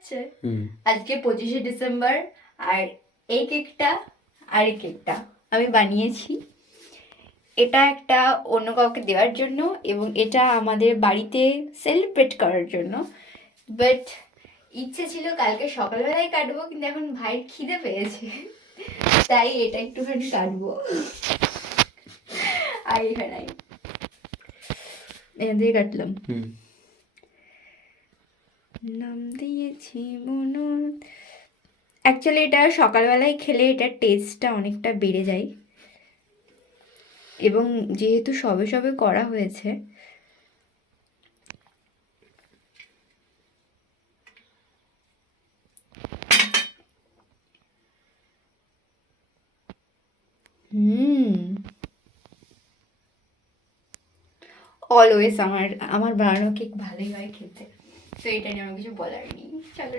যাচ্ছে। আজকে 25শে ডিসেম্বর, আর এই কেকটা আর এই কেকটা আমি বানিয়েছি। এটা একটা অন্য কাউকে দেওয়ার জন্য এবং এটা আমাদের বাড়িতে সেলিব্রেট করার জন্য। বাট ইচ্ছে ছিল কালকে সকালবেলায় কাটবো, কিন্তু এখন ভাইয়ের খিদে পেয়েছে, তাই এটা একটুখানি কাটবো। আর এখানে এখান থেকে কাটলাম। নাম দিয়েছি মনন। অ্যাকচুয়ালি এটা সকালবেলায় খেলে এটার টেস্টটা অনেকটা বেড়ে যায়, এবং যেহেতু সবে সবে করা হয়েছে অলওয়েজ আমার বানানো কেক ভালোই হয় খেতে, তো এটা নিয়ে আমার কিছু বলার নেই। চলো